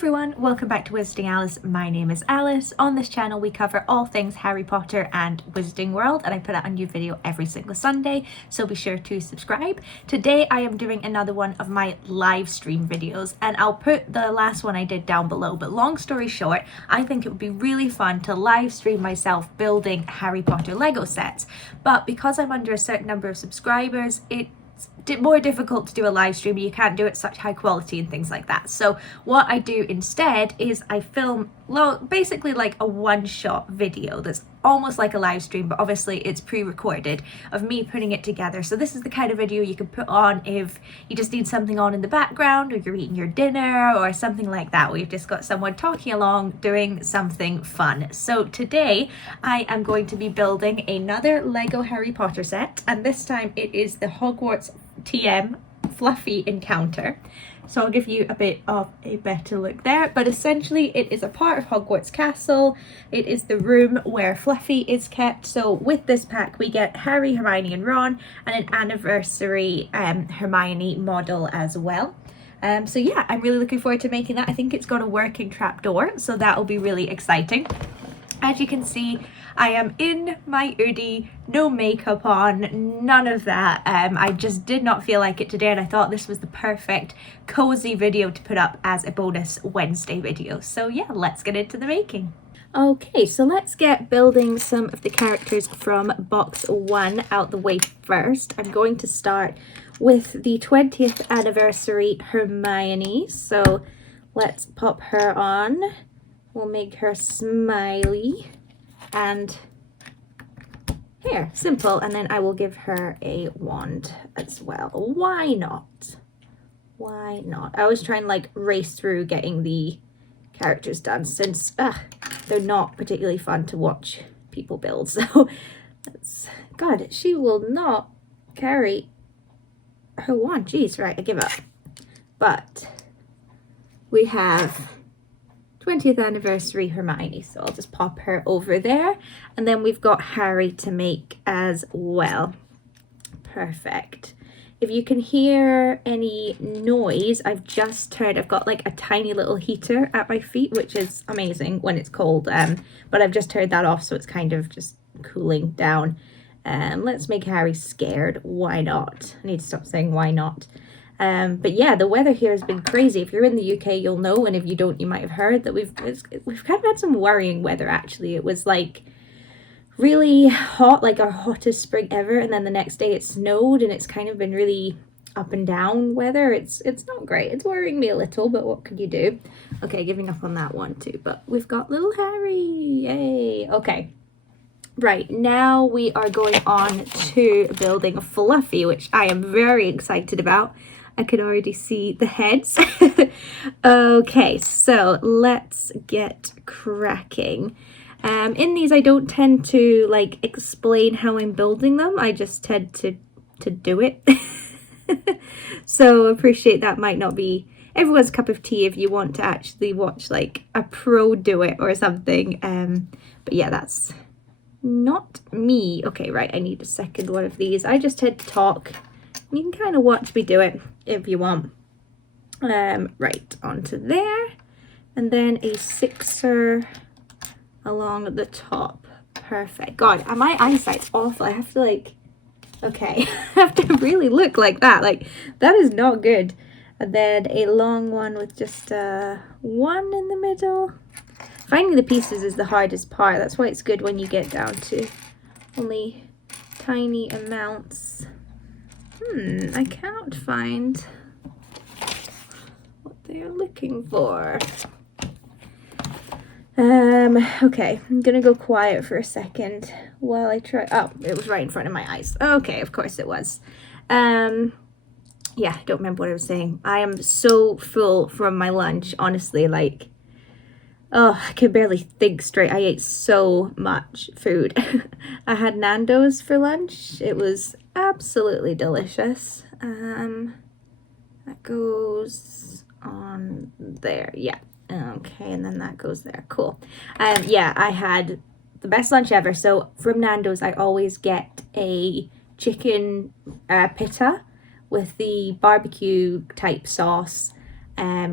everyone, welcome back to Wizarding Alice. My name is Alice. On this channel we cover all things Harry Potter and Wizarding World, and I put out a new video every single Sunday, so be sure to subscribe. Today I am doing another one of my live stream videos, and I'll put the last one I did down below, but long story short, I think it would be really fun to live stream myself building Harry Potter Lego sets, but because I'm under a certain number of subscribers, it's more difficult to do a live stream. You can't do it such high quality and things like that. So what I do instead is I film basically like a one-shot video that's almost like a live stream, but obviously it's pre-recorded of me putting it together. So this is the kind of video you can put on if you just need something on in the background, or you're eating your dinner or something like that, where you've just got someone talking along doing something fun. So today I am going to be building another Lego Harry Potter set, and this time it is the Hogwarts TM Fluffy Encounter. So I'll give you a bit of a better look there, but essentially it is a part of Hogwarts Castle. It is the room where Fluffy is kept. So with this pack we get Harry, Hermione and Ron, and an anniversary Hermione model as well. So yeah, I'm really looking forward to making that. I think it's got a working trapdoor, so that will be really exciting. As you can see, I am in my hoodie, no makeup on, none of that. I just did not feel like it today, and I thought this was the perfect cozy video to put up as a bonus Wednesday video. So yeah, let's get into the making. Okay, so let's get building some of the characters from box 1 out the way first. I'm going to start with the 20th anniversary Hermione. So let's pop her on. We'll make her smiley and hair, simple, and then I will give her a wand as well. Why not? Why not? I always try and like race through getting the characters done, since they're not particularly fun to watch people build. So that's, God, she will not carry her wand. Jeez, right, I give up. But we have 20th anniversary Hermione, so I'll just pop her over there, and then we've got Harry to make as well. Perfect. If you can hear any noise, I've got like a tiny little heater at my feet, which is amazing when it's cold, but I've just turned that off, so it's kind of just cooling down. Let's make Harry scared. Why not? I need to stop saying why not. But yeah, the weather here has been crazy. If you're in the UK, you'll know, and if you don't, you might have heard that we've kind of had some worrying weather, actually. It was like really hot, like our hottest spring ever, and then the next day it snowed, and it's kind of been really up and down weather. It's not great. It's worrying me a little, but what could you do? Okay, giving up on that one too, but we've got little Harry. Yay. Okay. Right, now we are going on to building Fluffy, which I am very excited about. I can already see the heads. Okay, so let's get cracking. In these, I don't tend to like explain how I'm building them. I just tend to do it. So appreciate that might not be everyone's cup of tea if you want to actually watch like a pro do it or something. But yeah, that's not me. Okay, right, I need a second one of these. I just tend to talk. You can kind of watch me do it if you want. Right, onto there. And then a 6er along the top. Perfect. God, my eyesight's awful. I have to like, okay, I have to really look like that. Like, that is not good. And then a long one with just 1 in the middle. Finding the pieces is the hardest part. That's why it's good when you get down to only tiny amounts. I cannot find what they are looking for. Okay, I'm gonna go quiet for a second while I try. Oh, it was right in front of my eyes. Okay, of course it was. Yeah, I don't remember what I was saying. I am so full from my lunch, honestly, like, oh, I can barely think straight. I ate so much food. I had Nando's for lunch. It was absolutely delicious. That goes on there. Yeah. Okay, and then that goes there. Cool. Yeah, I had the best lunch ever. So from Nando's, I always get a chicken pita with the barbecue type sauce,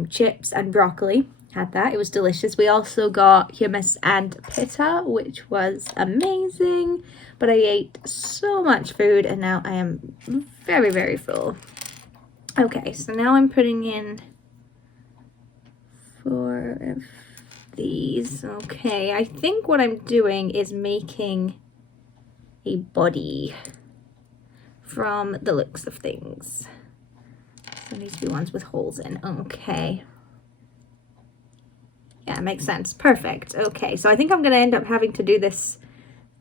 chips and broccoli. had that. It was delicious. We also got hummus and pita, which was amazing. But I ate so much food and now I am very, very full. Okay, so now I'm putting in 4 of these. Okay, I think what I'm doing is making a body from the looks of things. So it needs to be ones with holes in. Okay. Yeah, makes sense. Perfect. Okay, so I think I'm going to end up having to do this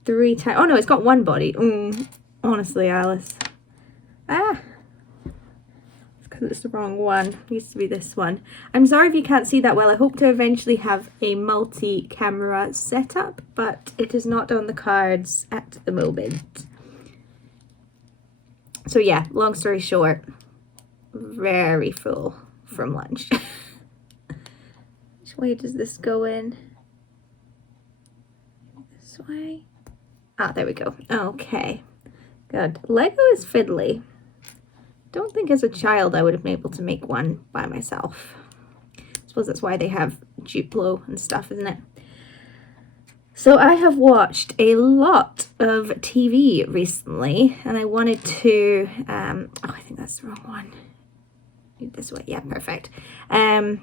3 times. Oh no, it's got one body. Honestly, Alice. Ah. It's because it's the wrong one. It used to be this one. I'm sorry if you can't see that well. I hope to eventually have a multi-camera setup, but it is not on the cards at the moment. So yeah, long story short, very full from lunch. Which way does this go in? This way? Ah, there we go. Okay, good. Lego is fiddly. Don't think as a child I would have been able to make one by myself. I suppose that's why they have Duplo and stuff, isn't it? So I have watched a lot of TV recently, and I wanted to, oh, I think that's the wrong one. This way, yeah, perfect. I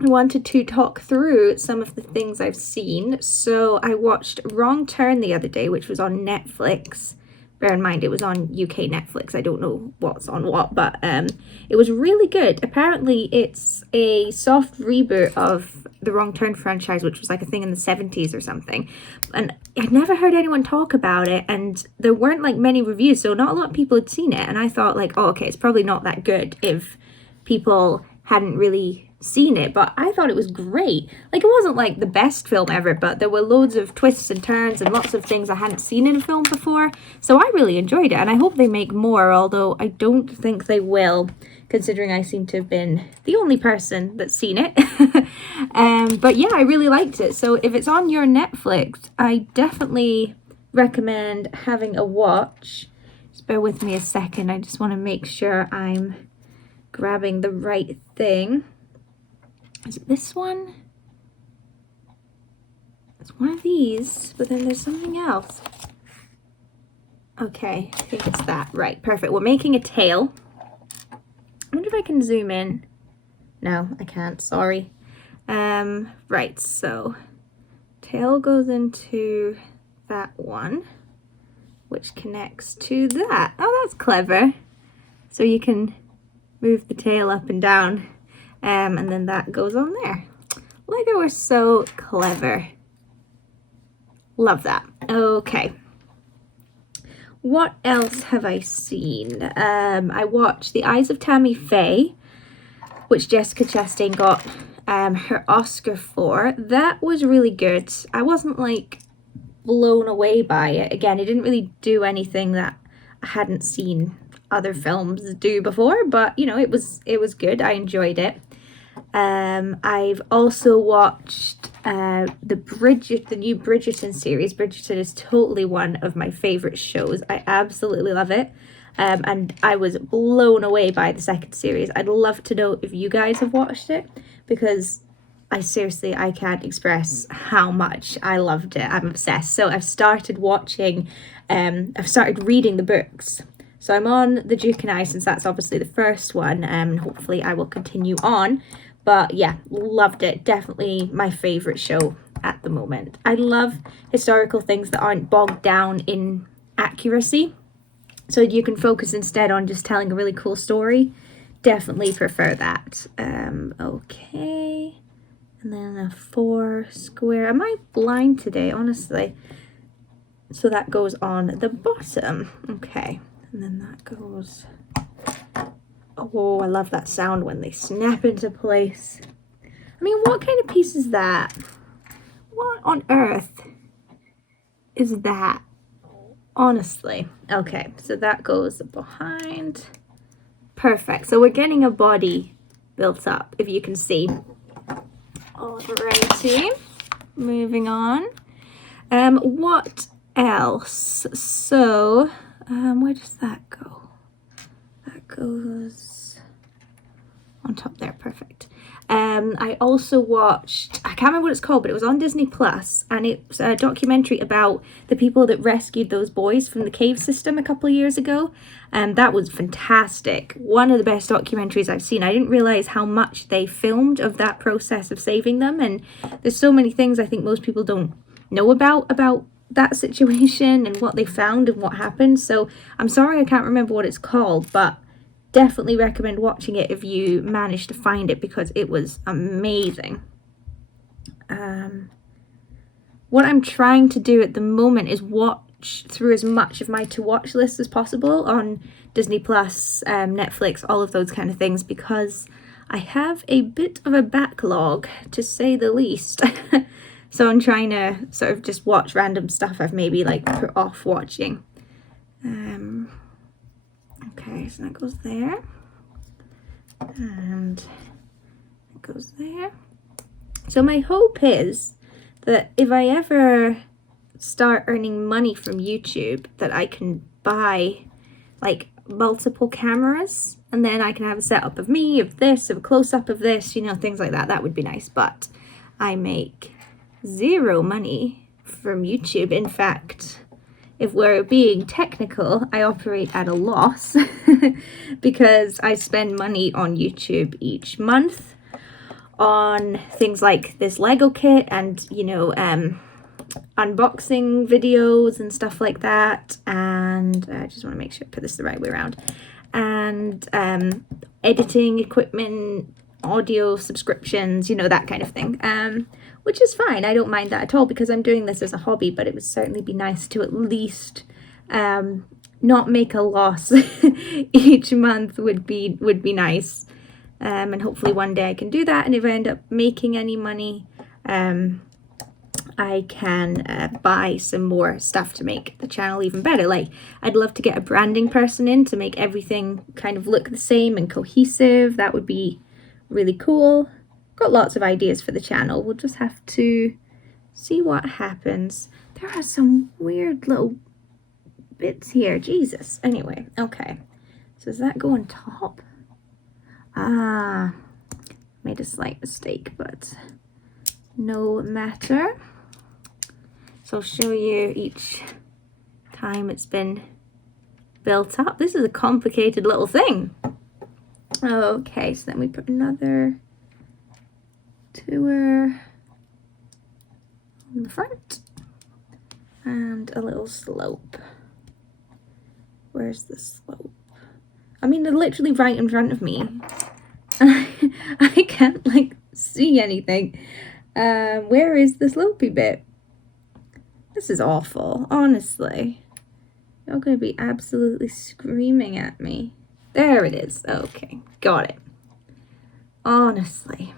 wanted to talk through some of the things I've seen. So I watched Wrong Turn the other day, which was on Netflix. Bear in mind, it was on UK Netflix. I don't know what's on what, but it was really good. Apparently, it's a soft reboot of the Wrong Turn franchise, which was like a thing in the 70s or something. And I'd never heard anyone talk about it, and there weren't like many reviews, so not a lot of people had seen it. And I thought like, oh, okay, it's probably not that good if people hadn't really seen it, but I thought it was great. Like, it wasn't like the best film ever, but there were loads of twists and turns and lots of things I hadn't seen in a film before, so I really enjoyed it, and I hope they make more, although I don't think they will, considering I seem to have been the only person that's seen it. But yeah, I really liked it. So if it's on your Netflix, I definitely recommend having a watch. Just bear with me a second, I just want to make sure I'm grabbing the right thing. Is it this one? It's one of these, but then there's something else. Okay, I think it's that. Right, perfect. We're making a tail. I wonder if I can zoom in. No, I can't, sorry. Right, so tail goes into that one, which connects to that. Oh, that's clever. So you can move the tail up and down. And then that goes on there. Lego are so clever. Love that. Okay. What else have I seen? I watched The Eyes of Tammy Faye, which Jessica Chastain got her Oscar for. That was really good. I wasn't like blown away by it. Again, it didn't really do anything that I hadn't seen other films do before, but you know, it was good. I enjoyed it. I've also watched the new Bridgerton series. Bridgerton is totally one of my favorite shows. I absolutely love it. And I was blown away by the second series. I'd love to know if you guys have watched it, because I can't express how much I loved it. I'm obsessed. So I've started watching, I've started reading the books. So I'm on The Duke and I, since that's obviously the first one, and hopefully I will continue on. But yeah, loved it. Definitely my favourite show at the moment. I love historical things that aren't bogged down in accuracy, so you can focus instead on just telling a really cool story. Definitely prefer that. Okay. And then a 4 square. Am I blind today, honestly? So that goes on the bottom. Okay. And then that goes... Oh, I love that sound when they snap into place. I mean, what kind of piece is that? What on earth is that? Honestly. Okay, so that goes behind. Perfect. So we're getting a body built up, if you can see. Alrighty. Moving on. What else? So, where does that go? That goes on top there. Perfect. I also watched, I can't remember what it's called, but it was on Disney Plus, and it's a documentary about the people that rescued those boys from the cave system a couple of years ago. And that was fantastic. One of the best documentaries I've seen. I didn't realize how much they filmed of that process of saving them, and there's so many things I think most people don't know about that situation and what they found and what happened. So I'm sorry I can't remember what it's called, but definitely recommend watching it if you manage to find it, because it was amazing. What I'm trying to do at the moment is watch through as much of my to watch list as possible on Disney Plus, Netflix, all of those kind of things, because I have a bit of a backlog, to say the least. So I'm trying to sort of just watch random stuff I've maybe like put off watching. Okay, so that goes there, and it goes there. So my hope is that if I ever start earning money from YouTube, that I can buy like multiple cameras, and then I can have a setup of me, of this, of a close-up of this, you know, things like that. That would be nice, but I make zero money from YouTube. In fact, if we're being technical, I operate at a loss because I spend money on YouTube each month on things like this Lego kit and, you know, unboxing videos and stuff like that. And I just want to make sure I put this the right way around. And editing equipment, audio subscriptions, you know, that kind of thing. Which is fine. I don't mind that at all, because I'm doing this as a hobby, but it would certainly be nice to at least not make a loss each month would be nice. And hopefully one day I can do that, and if I end up making any money, I can buy some more stuff to make the channel even better. Like, I'd love to get a branding person in to make everything kind of look the same and cohesive. That would be really cool. Got lots of ideas for the channel. We'll just have to see what happens. There are some weird little bits here. Jesus. Anyway, okay. So does that go on top? Ah, made a slight mistake, but no matter. So I'll show you each time it's been built up. This is a complicated little thing. Okay, so then we put another tour on the front and a little slope. Where's the slope? I mean, they're literally right in front of me. I can't like see anything. Where is the slopey bit? This is awful, honestly. You're gonna be absolutely screaming at me. There it is. Okay, got it. Honestly.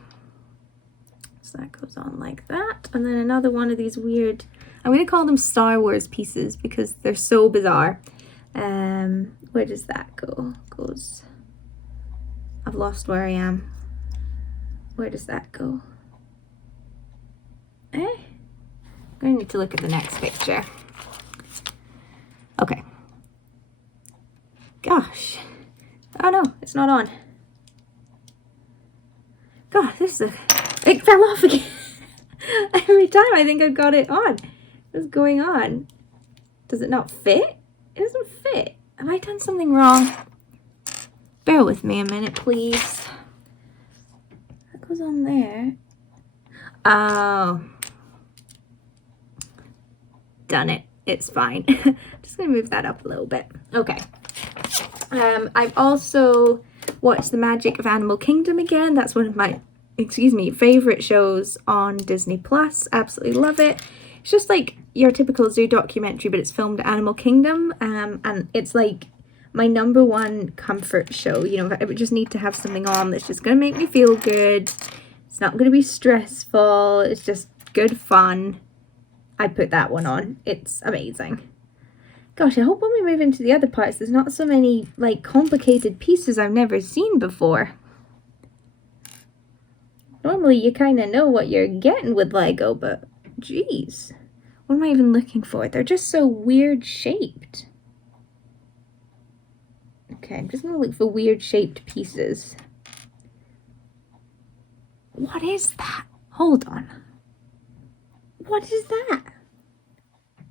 So that goes on like that. And then another one of these weird, I'm going to call them Star Wars pieces because they're so bizarre. Where does that go? Goes, I've lost where I am. Where does that go? I'm going to need to look at the next picture. Okay. Gosh. Oh no, it's not on. God, this is it fell off again. Every time I think I've got it on. What's going on? Does it not fit? It doesn't fit. Have I done something wrong? Bear with me a minute, please. That goes on there. Oh. Done it. It's fine. Just gonna move that up a little bit. Okay. I've also watched The Magic of Animal Kingdom again. That's one of my, favorite shows on Disney Plus. Absolutely love it. It's just like your typical zoo documentary, but it's filmed at Animal Kingdom. And it's like my #1 comfort show. You know, I would just need to have something on that's just going to make me feel good. It's not going to be stressful. It's just good fun. I put that one on. It's amazing. Gosh, I hope when we move into the other parts, there's not so many, like, complicated pieces I've never seen before. Normally, you kind of know what you're getting with Lego, but, geez. What am I even looking for? They're just so weird shaped. Okay, I'm just going to look for weird shaped pieces. What is that? Hold on. What is that? I'm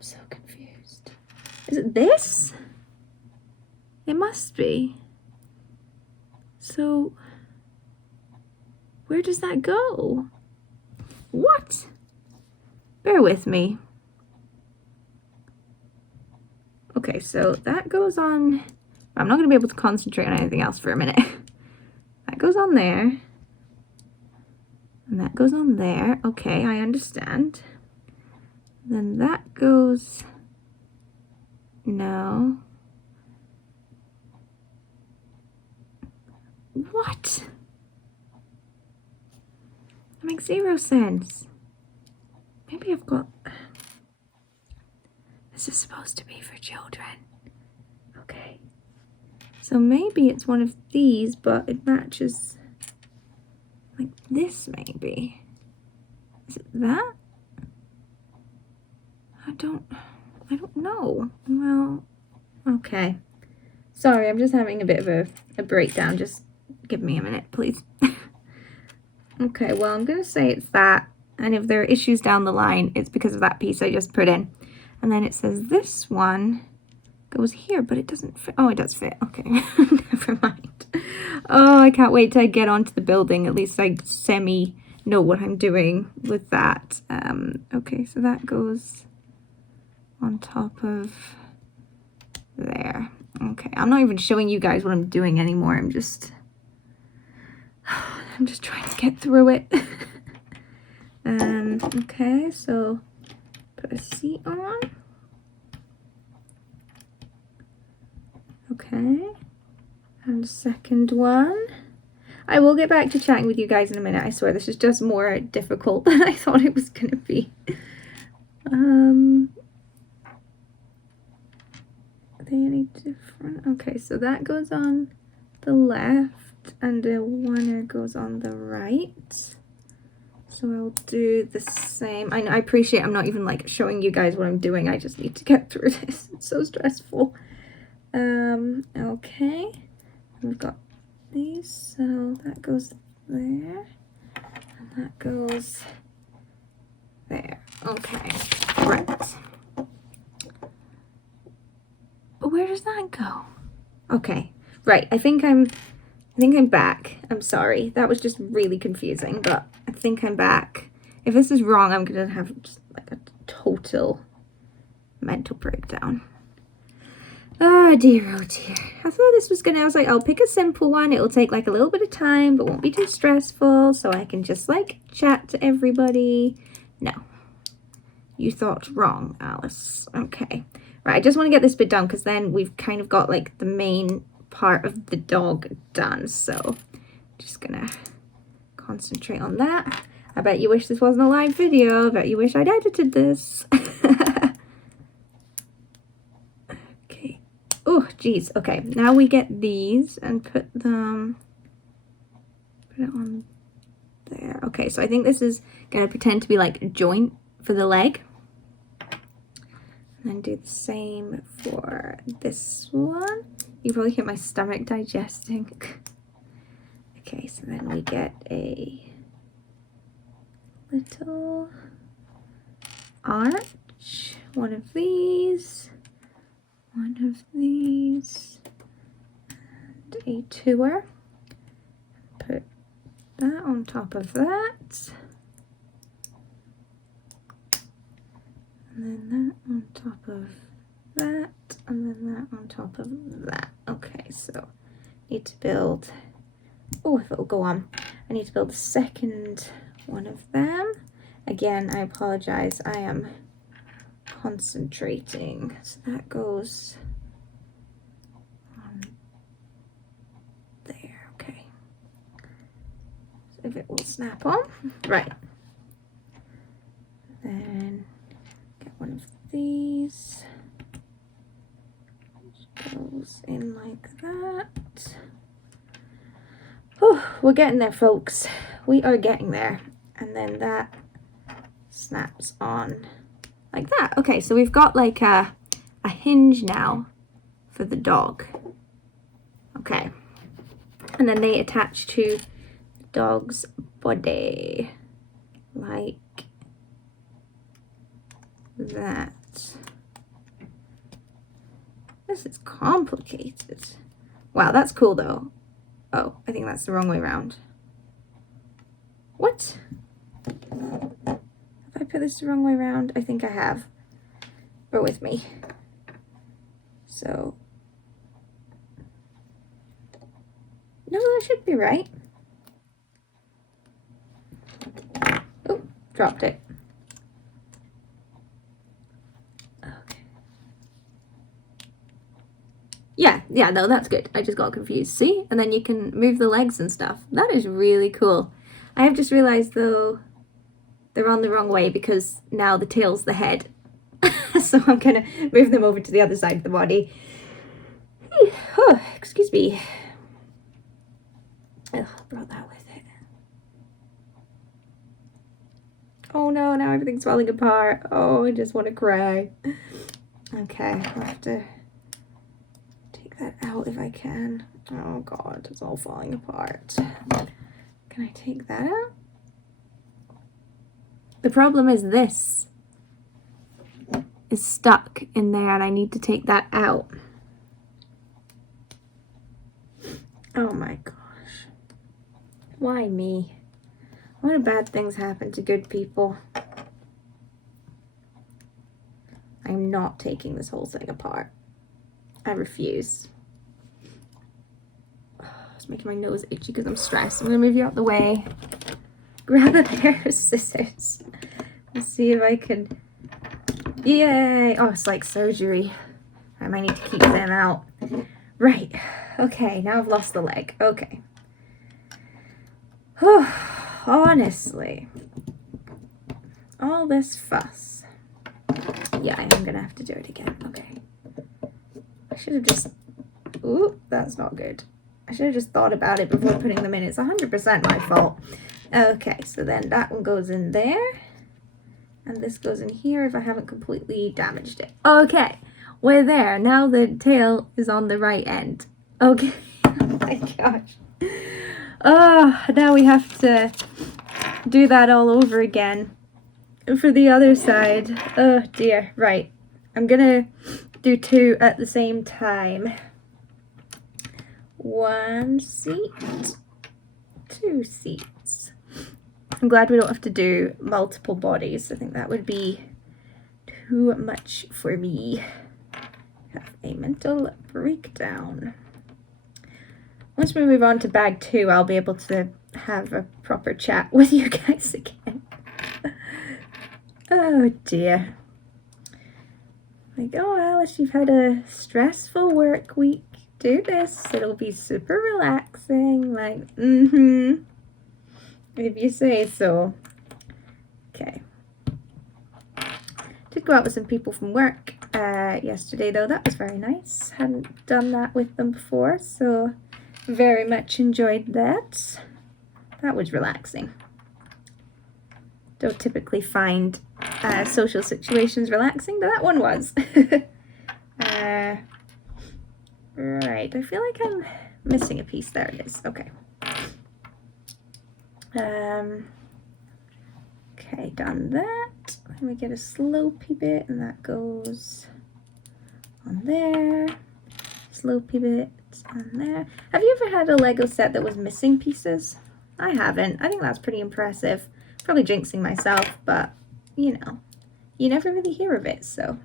so confused. Is it this? It must be. So, where does that go? What? Bear with me. Okay, so that goes on. I'm not going to be able to concentrate on anything else for a minute. That goes on there. And that goes on there. Okay, I understand. Then that goes... No. What? That makes zero sense. Maybe I've got... This is supposed to be for children. Okay. So maybe it's one of these, but it matches like this maybe. Is it that? I don't know. Well, okay. Sorry, I'm just having a bit of a breakdown. Just give me a minute, please. Okay, well, I'm going to say it's that. And if there are issues down the line, it's because of that piece I just put in. And then it says this one goes here, but it doesn't fit. Oh, it does fit. Okay, never mind. Oh, I can't wait till I get onto the building. At least I semi know what I'm doing with that. Okay, so that goes on top of there. Okay, I'm not even showing you guys what I'm doing anymore. I'm just trying to get through it. Okay, so put a seat on. Okay, and second one. I will get back to chatting with you guys in a minute. I swear this is just more difficult than I thought it was going to be. Are they any different? Okay, so that goes on the left and the one goes on the right. So I'll do the same. I appreciate I'm not even like showing you guys what I'm doing. I just need to get through this. It's so stressful. Okay. We've got these, so that goes there. And that goes there. Okay. Right. But where does that go? Okay. Right. I think I'm back. I'm sorry. That was just really confusing, but I think I'm back. If this is wrong, I'm gonna have just like a total mental breakdown. Oh dear, oh dear. I thought this was I was like, I'll pick a simple one. It'll take like a little bit of time, but won't be too stressful, so I can just like chat to everybody. No. You thought wrong, Alice. Okay. Right, I just want to get this bit done because then we've kind of got like the main part of the dog done, so just gonna concentrate on that. I bet you wish this wasn't a live video. I bet you wish I'd edited this. Okay. Oh, geez. Okay, now we get these and put it on there. Okay, so I think this is gonna pretend to be like a joint for the leg. And then do the same for this one. You probably hear my stomach digesting. Okay, so then we get a little arch. One of these, and a tour. Put that on top of that. And then that on top of that, and then that on top of that. Okay, so need to build, oh, if it'll go on, I need to build the second one of them. Again, I apologize, I am concentrating. So that goes on there, okay. So if it will snap on, right. Then get one of these, which goes in like that. Oh, we're getting there, folks. We are getting there. And then that snaps on like that. Okay, so we've got like a hinge now for the dog. Okay. And then they attach to the dog's body like that. This is complicated. Wow, that's cool though. Oh, I think that's the wrong way around. What? Have I put this the wrong way around? I think I have. Bear with me. So, no, that should be right. Oh, dropped it. Okay. Yeah, no, that's good. I just got confused. See? And then you can move the legs and stuff. That is really cool. I have just realized though, they're on the wrong way because now the tail's the head. So I'm gonna move them over to the other side of the body. Oh, excuse me. Oh, brought that with it. Oh no, now everything's falling apart. Oh, I just want to cry. Okay, I'll have to take that out if I can. Oh god, it's all falling apart. Can I take that out? The problem is this is stuck in there and I need to take that out. Oh my gosh. Why me? What do bad things happen to good people? I'm not taking this whole thing apart. I refuse. It's making my nose itchy because I'm stressed. I'm gonna move you out the way. Grab a pair of scissors. Let's see if I can. Yay! Oh, it's like surgery. I might need to keep them out. Right. Okay, now I've lost the leg. Okay. Honestly. All this fuss. Yeah, I'm gonna have to do it again. Okay. I should have just... Ooh, that's not good. I should have just thought about it before putting them in. It's 100% my fault. Okay, so then that one goes in there. And this goes in here if I haven't completely damaged it. Okay, we're there. Now the tail is on the right end. Okay. Oh my gosh. Oh, now we have to do that all over again for the other side. Oh dear. Right. I'm gonna do two at the same time. One seat, two seats. I'm glad we don't have to do multiple bodies. I think that would be too much for me. Have a mental breakdown. Once we move on to bag 2, I'll be able to have a proper chat with you guys again. Oh dear. Like, oh Alice, you've had a stressful work week. Do this. It'll be super relaxing. Like, if you say so. Okay. Did go out with some people from work yesterday though. That was very nice. Hadn't done that with them before, so very much enjoyed that. That was relaxing. Don't typically find social situations relaxing, but that one was. Right, I feel like I'm missing a piece. There it is. Okay. Okay, done that. Then we get a slopey bit, and that goes on there. Slopey bit on there. Have you ever had a Lego set that was missing pieces? I haven't. I think that's pretty impressive. Probably jinxing myself, but you know, you never really hear of it, so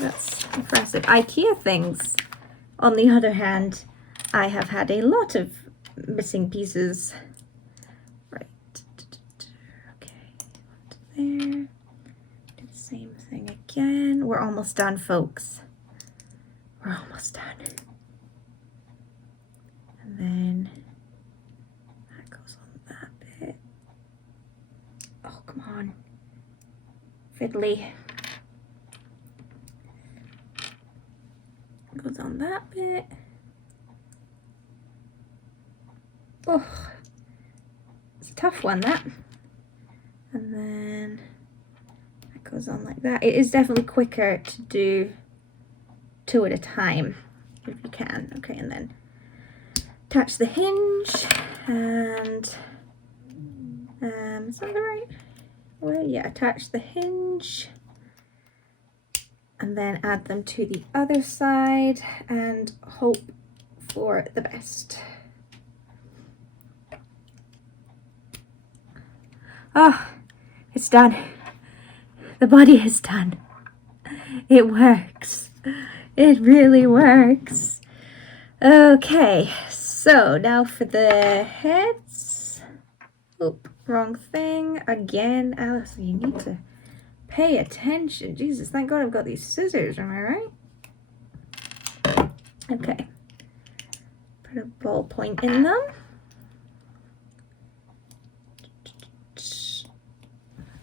that's impressive. IKEA things, on the other hand, I have had a lot of missing pieces. Right. Okay. There. Do the same thing again. We're almost done, folks. We're almost done. And then that goes on that bit. Oh, come on. Fiddly. Goes on that bit. Oh, it's a tough one, that. And then that goes on like that. It is definitely quicker to do 2 at a time if you can. Okay, and then attach the hinge and is that the right way? Yeah, attach the hinge and then add them to the other side and hope for the best. Oh, it's done. The body is done. It works. It really works. Okay, so now for the heads. Oop, wrong thing. Again, Alice, you need to pay attention. Jesus, thank God I've got these scissors, am I right? Okay. Put a ballpoint in them.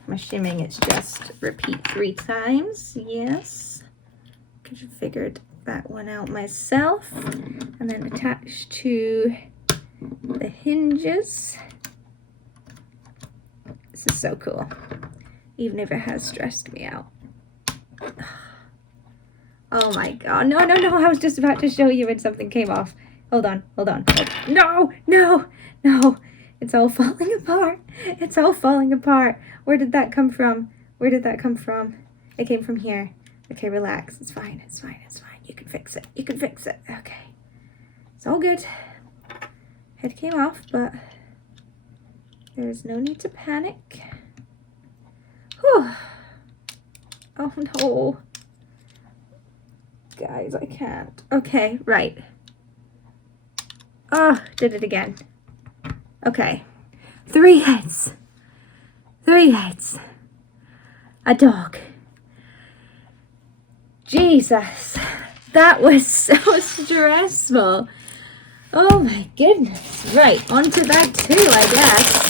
I'm assuming it's just repeat 3 times. Yes. Could have figured that one out myself. And then attach to the hinges. This is so cool. Even if it has stressed me out. Oh my God. No, no, no. I was just about to show you when something came off. Hold on, hold on. No, no, no. It's all falling apart. It's all falling apart. Where did that come from? Where did that come from? It came from here. Okay, relax. It's fine. It's fine. It's fine. You can fix it. You can fix it. Okay. It's all good. Head came off, but there's no need to panic. Whew. Oh no. Guys, I can't. Okay, right. Oh, did it again. Okay. 3 heads. 3 heads. A dog. Jesus. That was so stressful. Oh my goodness. Right, onto that too, I guess.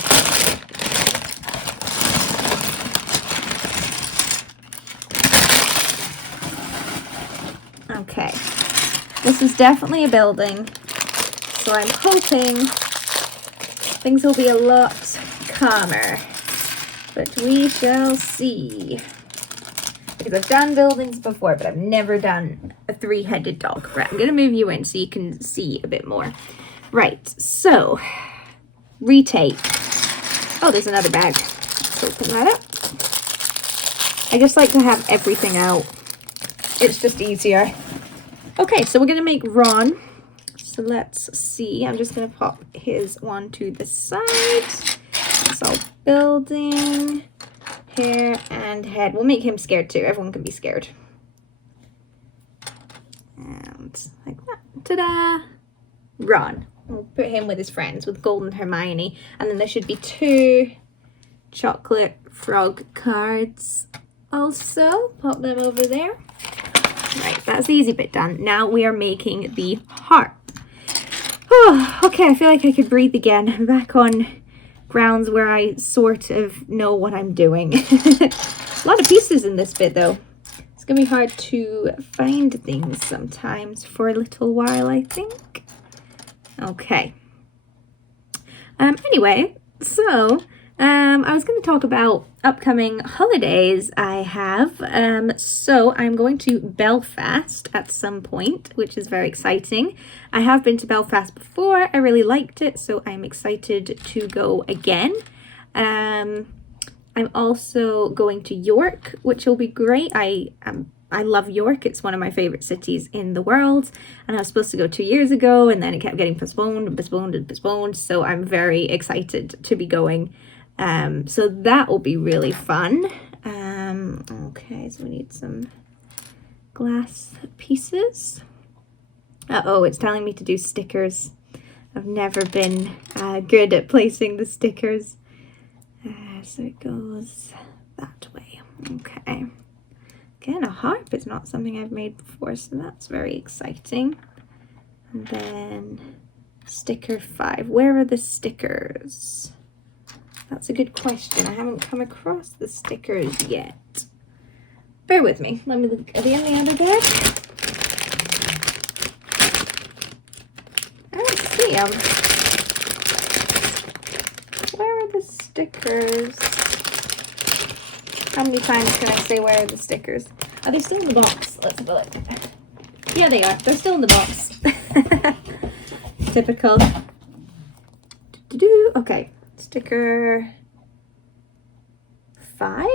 Okay. This is definitely a building. So I'm hoping things will be a lot calmer, but we shall see. Because I've done buildings before, but I've never done a 3-headed dog. Right, I'm gonna move you in so you can see a bit more. Right, so retake. Oh, there's another bag. Let's open that up. I just like to have everything out. It's just easier. Okay, so we're gonna make Ron. So let's see. I'm just going to pop his one to the side. So building, hair, and head. We'll make him scared too. Everyone can be scared. And like that. Ta-da! Ron. We'll put him with his friends, with Gold and Hermione. And then there should be 2 chocolate frog cards also. Pop them over there. Right, that's the easy bit done. Now we are making the heart. Oh, okay, I feel like I could breathe again. I'm back on grounds where I sort of know what I'm doing. A lot of pieces in this bit, though. It's going to be hard to find things sometimes for a little while, I think. Okay. Anyway, so I was going to talk about upcoming holidays I have. So I'm going to Belfast at some point, which is very exciting. I have been to Belfast before. I really liked it, so I'm excited to go again. I'm also going to York, which will be great. I love York. It's one of my favorite cities in the world, and I was supposed to go 2 years ago, and then it kept getting postponed and postponed and postponed, so I'm very excited to be going. So that will be really fun. Okay, so we need some glass pieces. Uh-oh, it's telling me to do stickers. I've never been good at placing the stickers. So it goes that way. Okay. Again, a harp is not something I've made before, so that's very exciting. And then sticker 5. Where are the stickers? That's a good question. I haven't come across the stickers yet. Bear with me. Let me look. Are they in the other bag? I don't see them. Where are the stickers? How many times can I say where are the stickers? Are they still in the box? Let's have a look. Yeah, they are. They're still in the box. typical. Okay, sticker 5.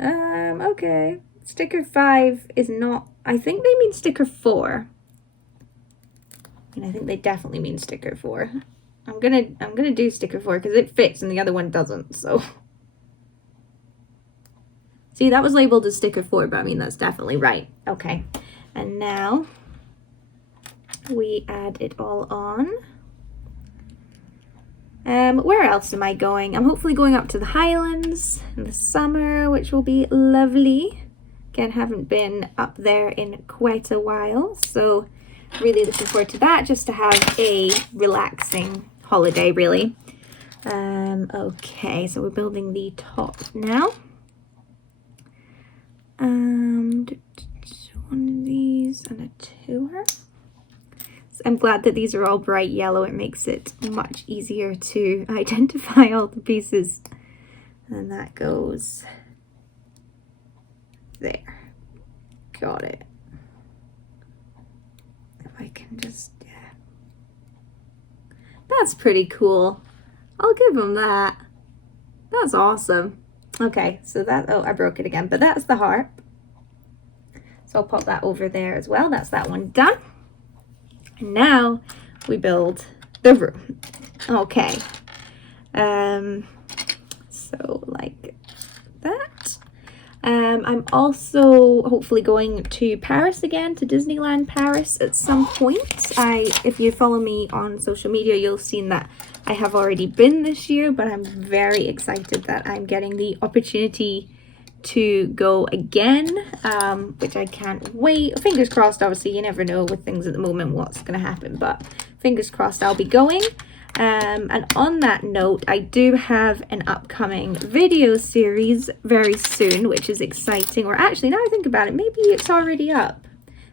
Okay, sticker 5 is not, I think they mean sticker 4. And I think they definitely mean sticker 4. I'm gonna do sticker 4 because it fits and the other one doesn't, so. See, that was labeled as sticker 4, but I mean, that's definitely right. Okay, and now we add it all on. Where else am I going? I'm hopefully going up to the Highlands in the summer, which will be lovely. Again, haven't been up there in quite a while, so really looking forward to that, just to have a relaxing holiday, really. Okay, so we're building the top now. One of these and a tour. I'm glad that these are all bright yellow. It makes it much easier to identify all the pieces. And that goes there. Got it. If I can just, yeah. That's pretty cool. I'll give them that. That's awesome. Okay, so that, oh, I broke it again, but that's the harp. So I'll pop that over there as well. That's that one done. And now we build the room. Okay. So like that. I'm also hopefully going to Paris again, to Disneyland Paris at some point. If you follow me on social media, you'll have seen that I have already been this year, but I'm very excited that I'm getting the opportunity to go again, which I can't wait. Fingers crossed, obviously, you never know with things at the moment what's going to happen, but fingers crossed I'll be going. And on that note, I do have an upcoming video series very soon, which is exciting. Or actually, now I think about it, maybe it's already up.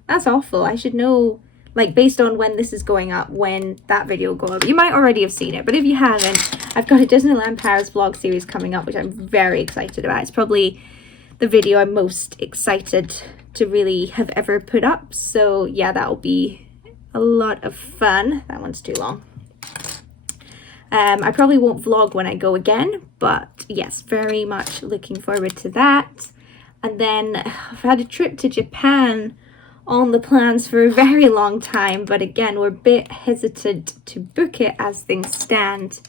That's awful. I should know, like, based on when this is going up, when that video will go up. You might already have seen it, but if you haven't, I've got a Disneyland Paris vlog series coming up, which I'm very excited about. It's probably the video I'm most excited to really have ever put up. So yeah, that'll be a lot of fun. That one's too long. I probably won't vlog when I go again, but yes, very much looking forward to that. And then I've had a trip to Japan on the plans for a very long time, but again, we're a bit hesitant to book it as things stand,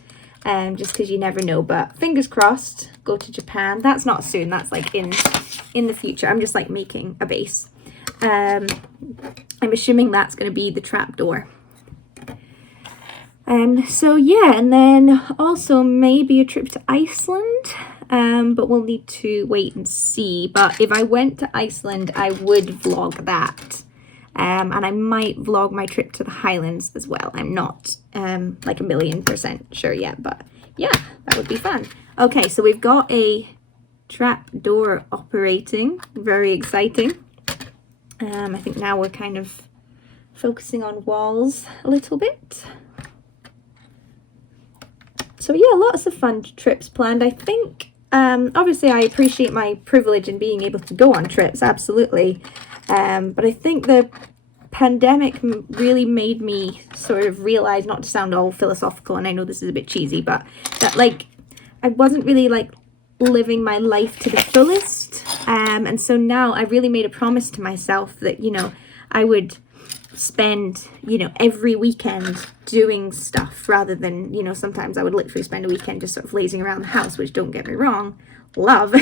just because you never know. But fingers crossed, go to Japan. That's not soon, that's like in the future. I'm just like making a base. I'm assuming that's going to be the trapdoor. So yeah, and then also maybe a trip to Iceland, but we'll need to wait and see. But if I went to Iceland, I would vlog that, and I might vlog my trip to the Highlands as well. I'm not like 1,000,000% sure yet, but yeah, that would be fun. Okay, so we've got a trapdoor operating, very exciting. I think now we're kind of focusing on walls a little bit. So yeah, lots of fun trips planned. I think, obviously I appreciate my privilege in being able to go on trips, absolutely. But I think the pandemic really made me sort of realize, not to sound all philosophical, and I know this is a bit cheesy, but that like, I wasn't really like living my life to the fullest. And so now I really made a promise to myself that, you know, I would spend, you know, every weekend doing stuff rather than, you know, sometimes I would literally spend a weekend just sort of lazing around the house, which, don't get me wrong, love.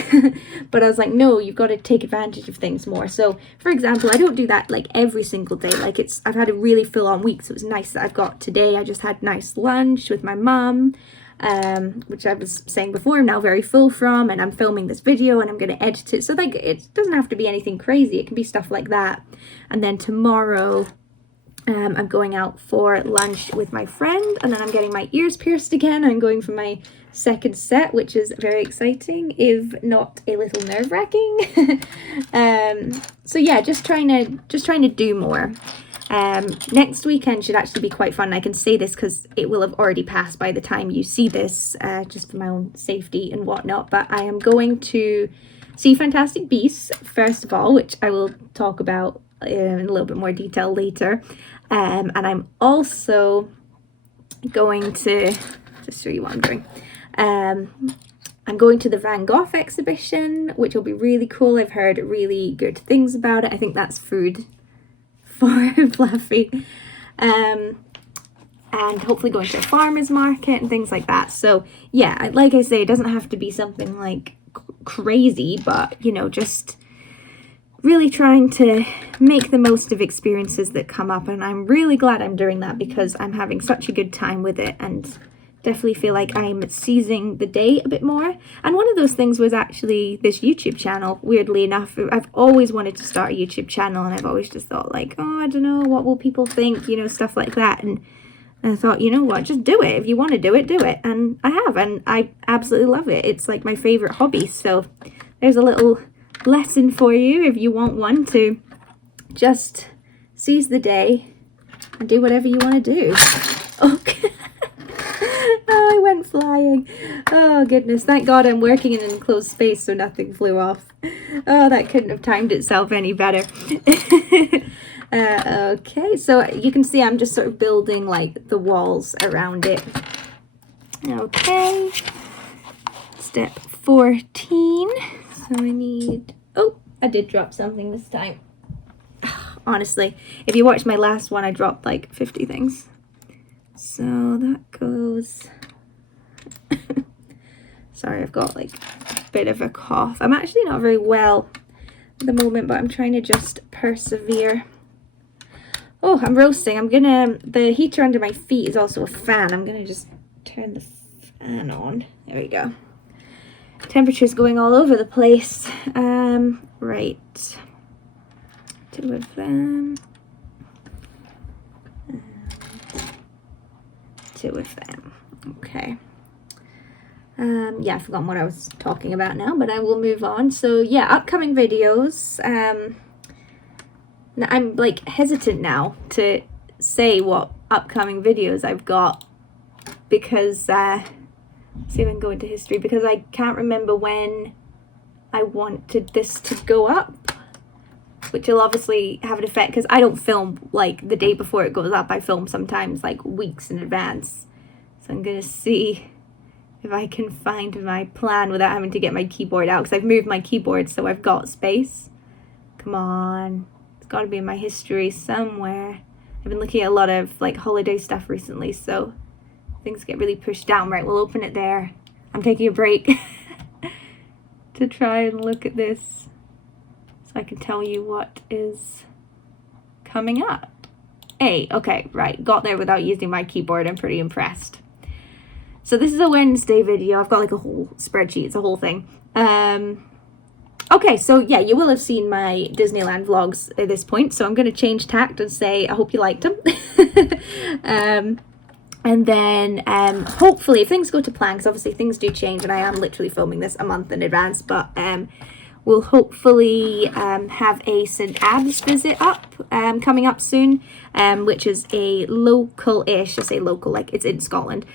But I was like, no, you've got to take advantage of things more. So for example, I don't do that like every single day. Like I've had a really full-on week, so it was nice that I've got today. I just had nice lunch with my mum, which I was saying before, I'm now very full from, and I'm filming this video and I'm going to edit it. So like, it doesn't have to be anything crazy. It can be stuff like that. And then tomorrow, I'm going out for lunch with my friend, and then I'm getting my ears pierced again. I'm going for my second set, which is very exciting, if not a little nerve-wracking. So yeah, just trying to do more. Next weekend should actually be quite fun. I can say this because it will have already passed by the time you see this, just for my own safety and whatnot. But I am going to see Fantastic Beasts first of all, which I will talk about in a little bit more detail later. And I'm also going to just show you what I'm doing. I'm going to the Van Gogh exhibition, which will be really cool. I've heard really good things about it. I think that's food for Fluffy. And hopefully going to a farmer's market and things like that. So yeah, like I say, it doesn't have to be something like crazy, but you know, just really trying to make the most of experiences that come up. And I'm really glad I'm doing that because I'm having such a good time with it, and definitely feel like I'm seizing the day a bit more. And one of those things was actually this YouTube channel. Weirdly enough, I've always wanted to start a YouTube channel, and I've always just thought like, oh, I don't know, what will people think, you know, stuff like that. And I thought, you know what, just do it. If you want to do it, do it. And I have, and I absolutely love it. It's like my favorite hobby. So there's a little lesson for you if you want one, to just seize the day and do whatever you want to do. Okay. Oh, I went flying. Oh, goodness. Thank God I'm working in an enclosed space, so nothing flew off. Oh, that couldn't have timed itself any better. Okay, so you can see I'm just sort of building like the walls around it. Okay. Step 14. So I need... Oh, I did drop something this time. Honestly, if you watched my last one, I dropped like 50 things. So that goes... Sorry, I've got like a bit of a cough. I'm actually not very well at the moment, but I'm trying to just persevere. Oh, I'm roasting. The heater under my feet is also a fan. I'm gonna just turn the fan on. There we go. Temperature's going all over the place. Right. 2 of them. 2 of them. Okay. Yeah, I've forgotten what I was talking about now, but I will move on. So yeah, upcoming videos. I'm like hesitant now to say what upcoming videos I've got because see if I can go into history, because I can't remember when I wanted this to go up, which will obviously have an effect because I don't film like the day before it goes up. I film sometimes like weeks in advance. So I'm gonna see if I can find my plan without having to get my keyboard out, because I've moved my keyboard so I've got space. Come on. It's got to be in my history somewhere. I've been looking at a lot of like holiday stuff recently, so things get really pushed down. Right, we'll open it there. I'm taking a break to try and look at this so I can tell you what is coming up. Hey, okay, right, got there without using my keyboard. I'm pretty impressed. So this is a Wednesday video. I've got like a whole spreadsheet. It's a whole thing. Okay, so yeah, you will have seen my Disneyland vlogs at this point. So I'm going to change tact and say I hope you liked them. And then hopefully, if things go to plan, because obviously things do change and I am literally filming this a month in advance, but we'll hopefully have a St. Ab's visit up coming up soon, which is a local-ish, I say local, like it's in Scotland,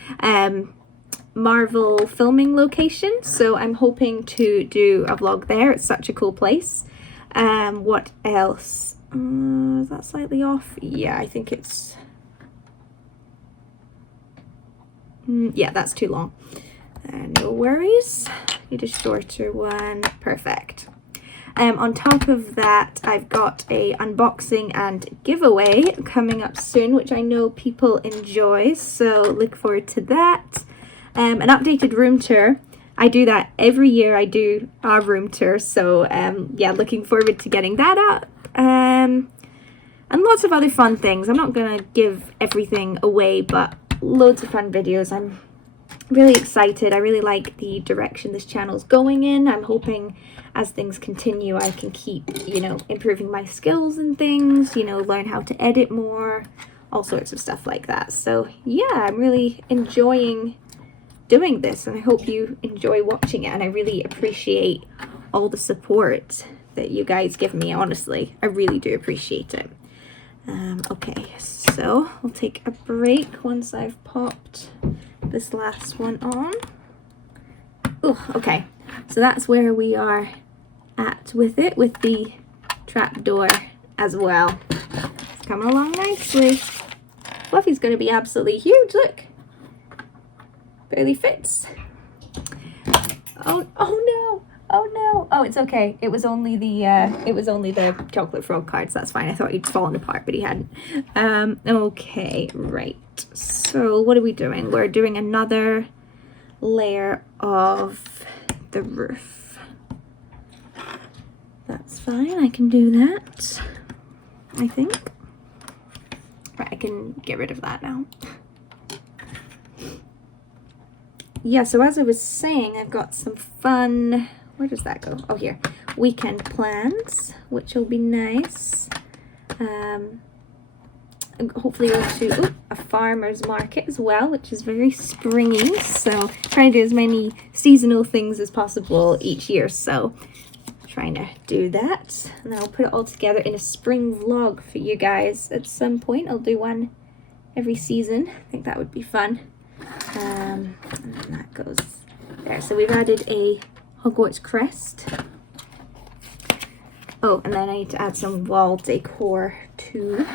Marvel filming location. So I'm hoping to do a vlog there. It's such a cool place. What else? Is that slightly off? Yeah, I think it's... yeah, that's too long. No worries. Need a shorter one. Perfect. On top of that, I've got a unboxing and giveaway coming up soon, which I know people enjoy, so look forward to that. An updated room tour. I do that every year. I do our room tour, so yeah, looking forward to getting that up. And lots of other fun things. I'm not gonna give everything away, but loads of fun videos. I'm really excited. I really like the direction this channel's going in. I'm hoping as things continue I can keep, you know, improving my skills and things, you know, learn how to edit more, all sorts of stuff like that. So yeah, I'm really enjoying doing this and I hope you enjoy watching it, and I really appreciate all the support that you guys give me. Honestly, I really do appreciate it. Okay, so we'll take a break once I've popped this last one on. Oh, okay, so that's where we are at with it, with the trapdoor as well. It's coming along nicely. Fluffy's going to be absolutely huge, look. Barely fits. Oh no. Oh no. Oh, it's okay. It was only the chocolate frog cards. That's fine. I thought he'd fallen apart, but he hadn't. Okay, right. So what are we doing? We're doing another layer of the roof. That's fine. I can do that, I think. Right, I can get rid of that now. Yeah, so as I was saying, I've got some fun, where does that go? Oh, here. Weekend plans, which will be nice. Hopefully go to a farmer's market as well, which is very springy. So trying to do as many seasonal things as possible each year. So trying to do that. And I'll put it all together in a spring vlog for you guys at some point. I'll do one every season. I think that would be fun. And then that goes there. So we've added a Hogwarts crest. Oh, and then I need to add some wall decor too.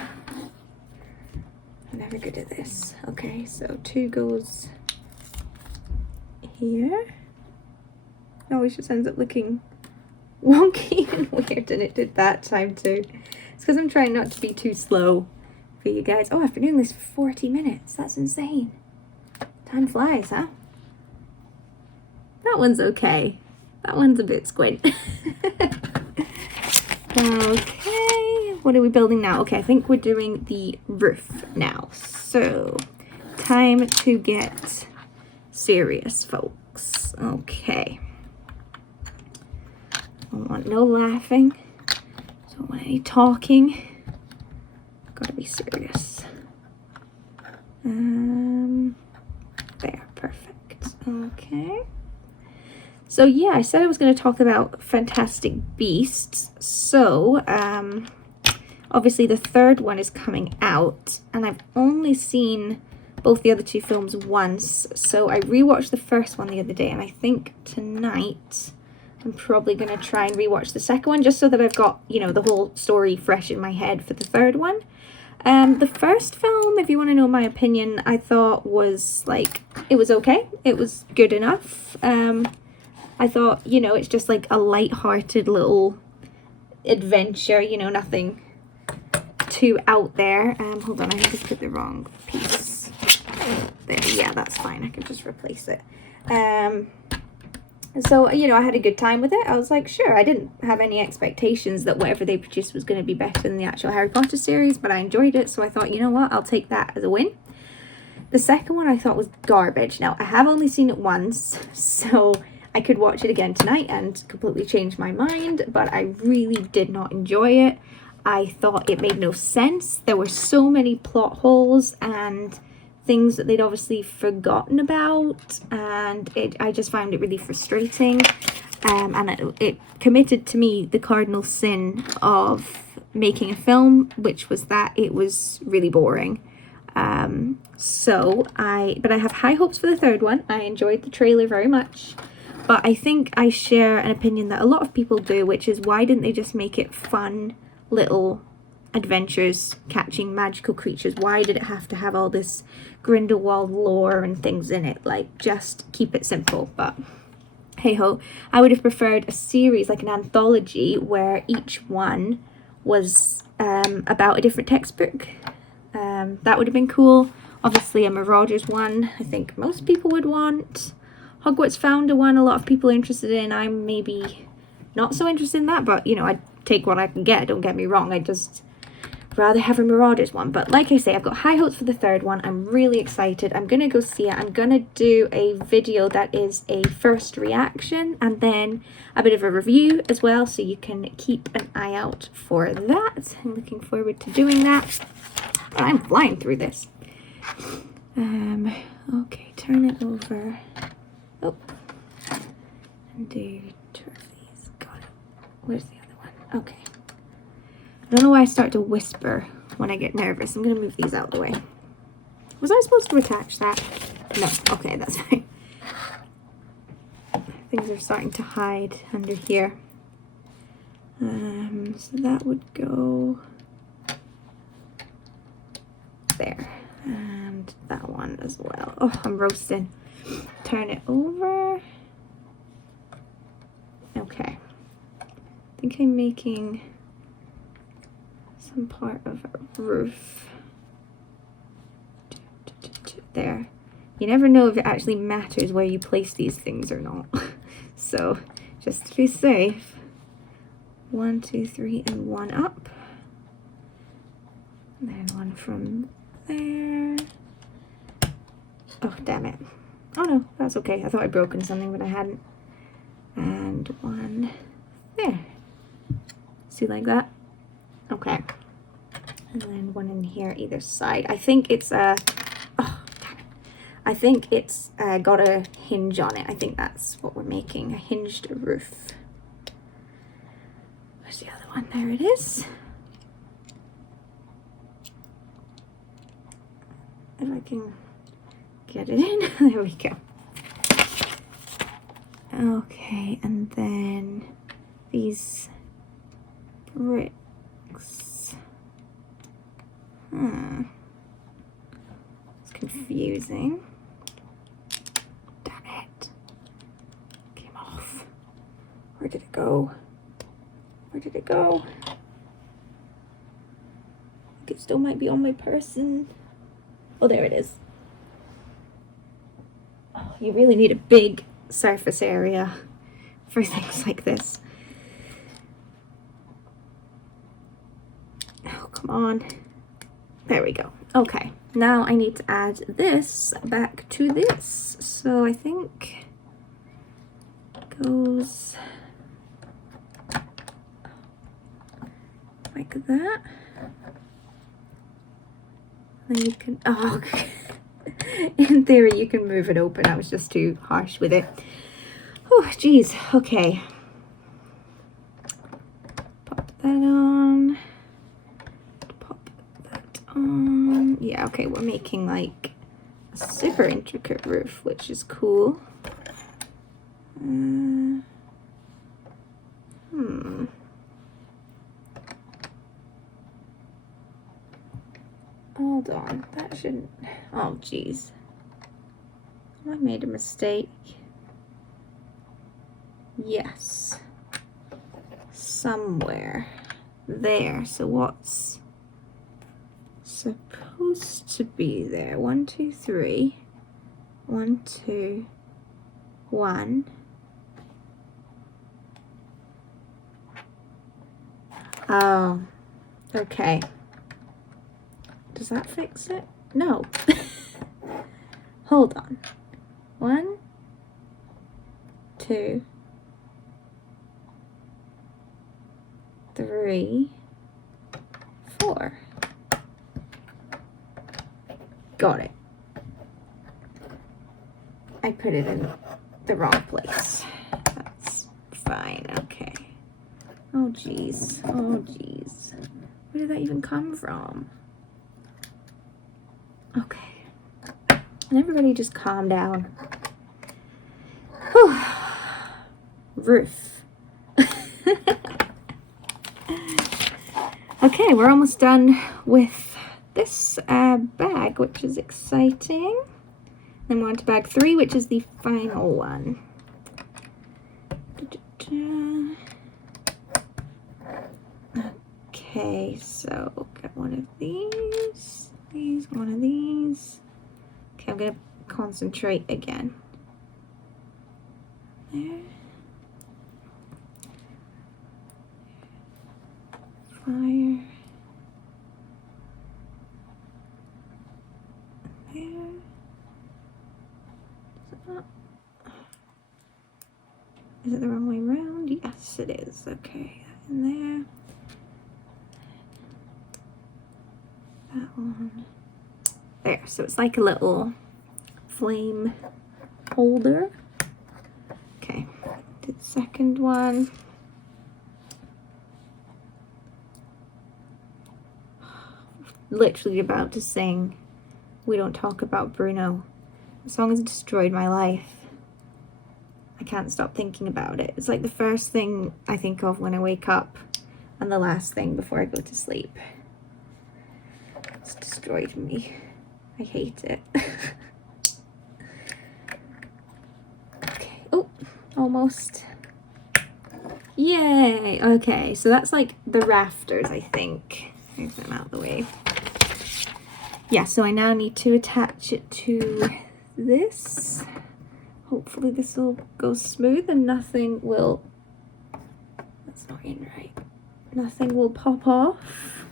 I'm never good at this. Okay, so 2 goes here. It always just ends up looking wonky and weird, and it did that time too. It's because I'm trying not to be too slow for you guys. Oh, I've been doing this for 40 minutes. That's insane. Time flies, huh? That one's okay. That one's a bit squint. Okay, what are we building now? Okay, I think we're doing the roof now. So, time to get serious, folks. Okay. Don't want no laughing. Don't want any talking. Gotta be serious. There, perfect. Okay. So yeah, I said I was going to talk about Fantastic Beasts. So, obviously the 3rd one is coming out, and I've only seen both the other 2 films once. So I rewatched the first one the other day, and I think tonight I'm probably going to try and rewatch the second one, just so that I've got, you know, the whole story fresh in my head for the 3rd one. The first film, if you want to know my opinion, I thought was, like, it was okay. It was good enough. I thought, you know, it's just like a light-hearted little adventure, you know, nothing too out there. Hold on, I think I put the wrong piece. There, yeah, that's fine. I can just replace it. So, you know, I had a good time with it. I was like, sure, I didn't have any expectations that whatever they produced was going to be better than the actual Harry Potter series, but I enjoyed it, so I thought, you know what, I'll take that as a win. The second one I thought was garbage. Now, I have only seen it once, so I could watch it again tonight and completely change my mind, but I really did not enjoy it. I thought it made no sense. There were so many plot holes and things that they'd obviously forgotten about, and I just found it really frustrating, and it committed to me the cardinal sin of making a film, which was that it was really boring. But I have high hopes for the 3rd one. I enjoyed the trailer very much, but I think I share an opinion that a lot of people do, which is, why didn't they just make it fun little adventures catching magical creatures? Why did it have to have all this Grindelwald lore and things in it? Like, just keep it simple. But hey ho, I would have preferred a series, like an anthology, where each one was about a different textbook. That would have been cool. Obviously a Marauders one, I think most people would want. Hogwarts Founder one, a lot of people are interested in. I'm maybe not so interested in that, but you know, I'd take what I can get, don't get me wrong. I just rather have a Marauders one. But like I say, I've got high hopes for the 3rd one. I'm really excited. I'm gonna go see it. I'm gonna do a video that is a first reaction and then a bit of a review as well, so you can keep an eye out for that. I'm looking forward to doing that. I'm flying through this. Okay, turn it over. Oh, and do trophies. Got it. Where's the other one? Okay. I don't know why I start to whisper when I get nervous. I'm going to move these out of the way. Was I supposed to attach that? No. Okay, that's fine. Things are starting to hide under here. So that would go There. And that one as well. Oh, I'm roasting. Turn it over. Okay. I think I'm making some part of a roof. There. You never know if it actually matters where you place these things or not. So, just to be safe, 1, 2, 3, and 1 up. And then 1 from there. Oh, damn it. Oh no, that's okay. I thought I'd broken something, but I hadn't. And 1 there. See, like that? Okay. And then 1 in here either side. I think it's a... I think it's got a hinge on it. I think that's what we're making, a hinged roof. Where's the other one? There it is. If I can get it in. There we go. Okay, and then these bricks. It's confusing. Where did it go? Where did it go? I think it still might be on my person. Oh, there it is. Oh, you really need a big surface area for things like this. Oh, come on. There we go. Okay, now I need to add this back to this. So I think it goes like that. Then you can, oh, in theory you can move it open. I was just too harsh with it. Oh, geez. Okay. Pop that on. Pop that on. Yeah, okay, we're making like a super intricate roof, which is cool. Hold on, that shouldn't, oh geez. I made a mistake. Yes. Somewhere. There, so what's supposed to be there? 1, 2, 3. 1, 2, 1. Oh, okay. Does that fix it? No. Hold on. 1, 2, 3, 4. Got it. I put it in the wrong place. That's fine. Okay. Oh, geez. Oh, geez. Where did that even come from? Okay. And everybody just calm down. Whew. Roof. Okay, we're almost done with this bag, which is exciting. Then we're on to bag 3, which is the final one. Okay, so get one of these, one of these. Okay, I'm gonna concentrate again. There. Fire. There. Is it the wrong way around? Yes, it is. Okay, in there. That one. There, so it's like a little flame holder. Okay, did the second one. Literally about to sing We Don't Talk About Bruno. The song has destroyed my life. I can't stop thinking about it. It's like the first thing I think of when I wake up and the last thing before I go to sleep. It's destroyed me. I hate it. Okay, oh, almost. Yay! Okay, so that's like the rafters, I think. Move them out of the way. Yeah, so I now need to attach it to this. Hopefully this will go smooth and nothing will... That's not in right. Nothing will pop off.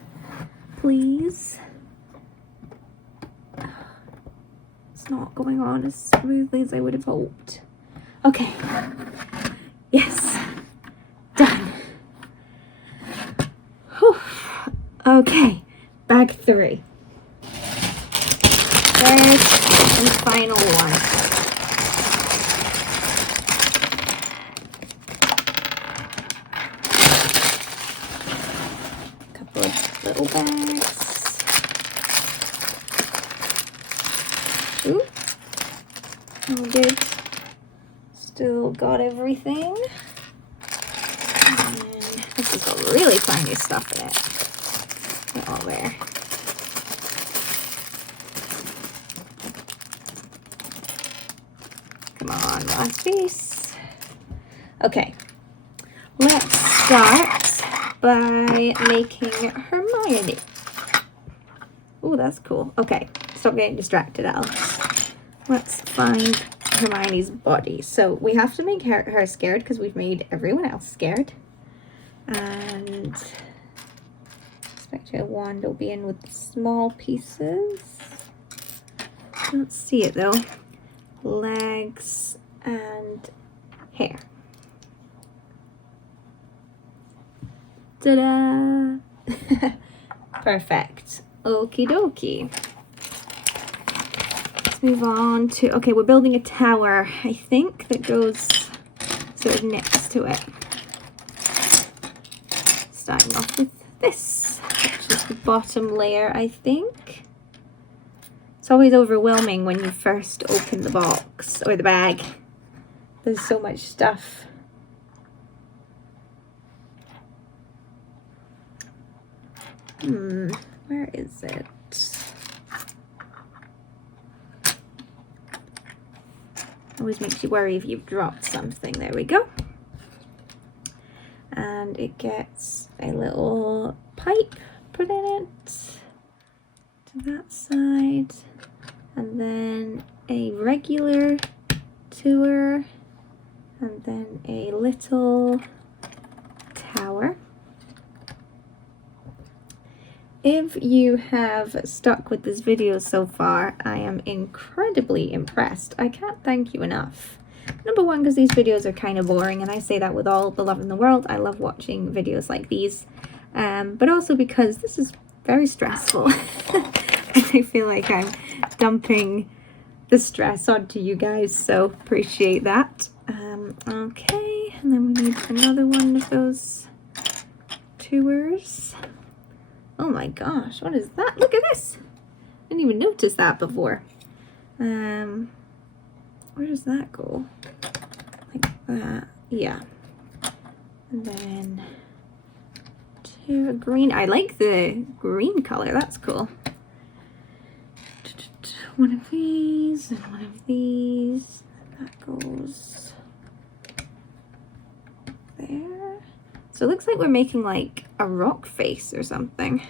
Please. It's not going on as smoothly as I would have hoped. Okay. Yes. Done. Whew. Okay. Bag 3. First and final one. A couple of little bags. Ooh. All good. Still got everything. And this has got really tiny stuff in it. Get all there. Come on, last piece. Okay. Let's start by making Hermione. Oh, that's cool. Okay. Stop getting distracted, Alice. Let's find Hermione's body. So we have to make her scared because we've made everyone else scared. And Spectre wand will be in with the small pieces. Don't see it though. Legs and hair. Ta-da! Perfect. Okie dokie. Move on to, okay, we're building a tower, I think, that goes sort of next to it. Starting off with this, which is the bottom layer, I think. It's always overwhelming when you first open the box, or the bag. There's so much stuff. Where is it? Always makes you worry if you've dropped something. There we go. And it gets a little pipe put in it to that side, and then a regular tour, and then a little tower. If you have stuck with this video so far, I am incredibly impressed. I can't thank you enough. Number one, because these videos are kind of boring, and I say that with all the love in the world. I love watching videos like these, but also because this is very stressful. I feel like I'm dumping the stress onto you guys, so appreciate that. Okay, and then we need another one of those tours. Oh my gosh, what is that? Look at this! I didn't even notice that before. Where does that go? Like that. Yeah. And then to a green. I like the green color. That's cool. One of these and one of these. That goes there. So it looks like we're making like a rock face or something.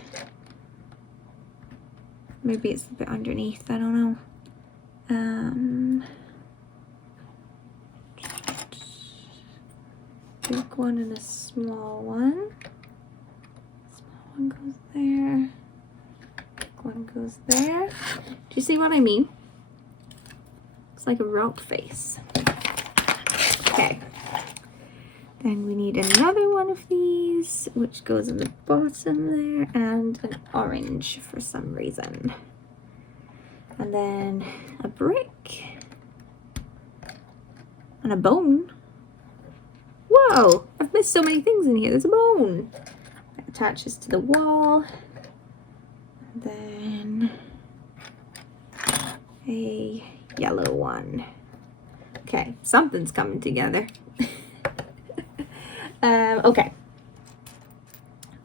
Maybe it's a bit underneath, I don't know. Big one and a small one. Small one goes there. Big one goes there. Do you see what I mean? Looks like a rock face. Okay. Then we need another one of these, which goes in the bottom there, and an orange for some reason. And then a brick. And a bone. Whoa! I've missed so many things in here. There's a bone. That attaches to the wall. And then a yellow one. Okay, something's coming together. Okay.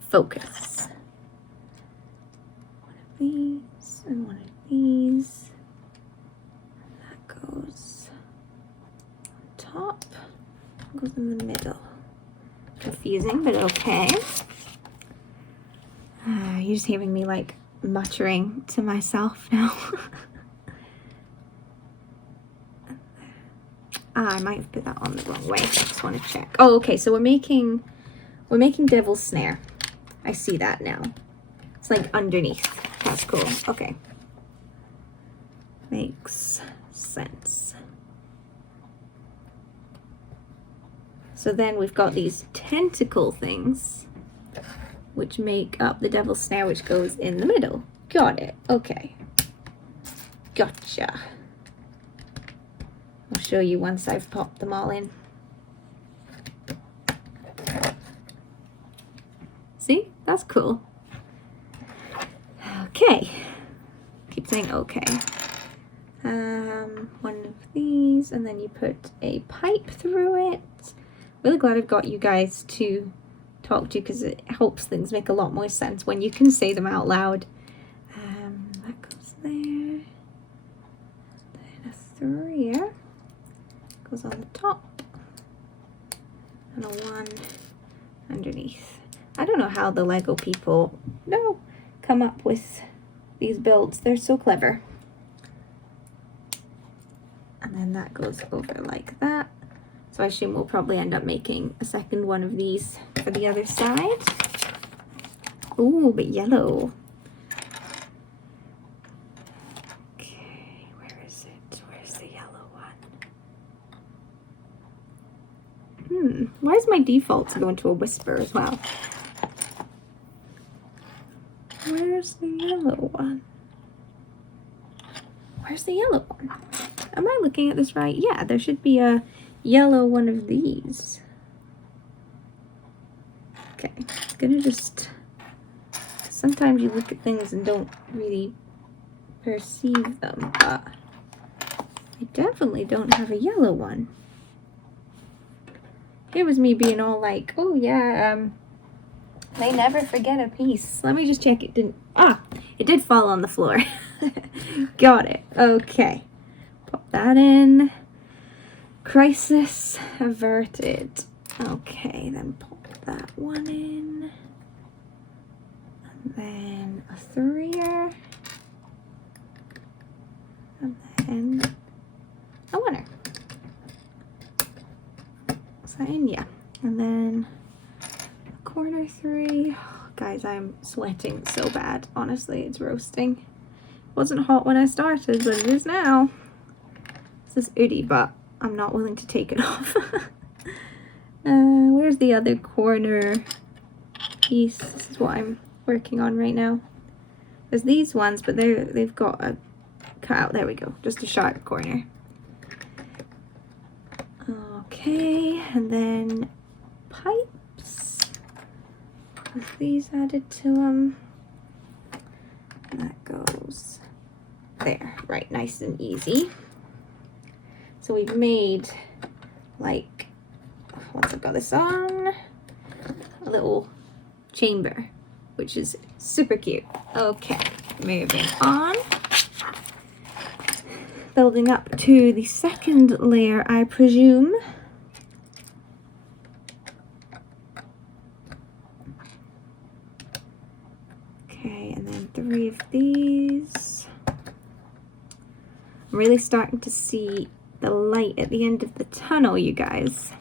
Focus. One of these. and one of these. That goes on top, goes in the middle. Confusing, but okay. You're just hearing me like muttering to myself now. I might have put that on the wrong way. I just want to check. Oh, okay. So we're making Devil's Snare. I see that now. It's like underneath. That's cool. Okay. Makes sense. So then we've got these tentacle things, which make up the Devil's Snare, which goes in the middle. Got it. Okay. Gotcha. I'll show you once I've popped them all in. See? That's cool. Okay. Keep saying okay. One of these, and then you put a pipe through it. Really glad I've got you guys to talk to, because it helps things make a lot more sense when you can say them out loud. That goes there. Then a 3 goes on the top, and a 1 underneath. I don't know how the Lego people come up with these builds. They're so clever. And then that goes over like that. So I assume we'll probably end up making a second one of these for the other side. Ooh, but yellow. Okay, where is it? Where's the yellow one? Why is my default to go into a whisper as well? Where's the yellow one? Where's the yellow one? Am I looking at this right? Yeah, there should be a yellow one of these. Okay, I'm gonna just... Sometimes you look at things and don't really perceive them, but I definitely don't have a yellow one. Here was me being all like, oh yeah, they never forget a piece. Let me just check it didn't... it did fall on the floor. Got it. Okay. Pop that in. Crisis averted. Okay, then pop that one in. And then a 3. And then a 1. Is that in? Yeah. And then a corner 3. Oh, guys, I'm sweating so bad. Honestly, it's roasting. It wasn't hot when I started, but it is now. This is hoodie, but I'm not willing to take it off. Where's the other corner piece? This is what I'm working on right now. There's these ones, but they've got a cutout. There we go. Just a sharp corner. Okay, and then pipes with these added to them. And that goes there. Right, nice and easy. So we've made, like, once I've got this on, a little chamber, which is super cute. Okay, moving on. Building up to the second layer, I presume. Okay, and then 3 of these. I'm really starting to see the light at the end of the tunnel, you guys.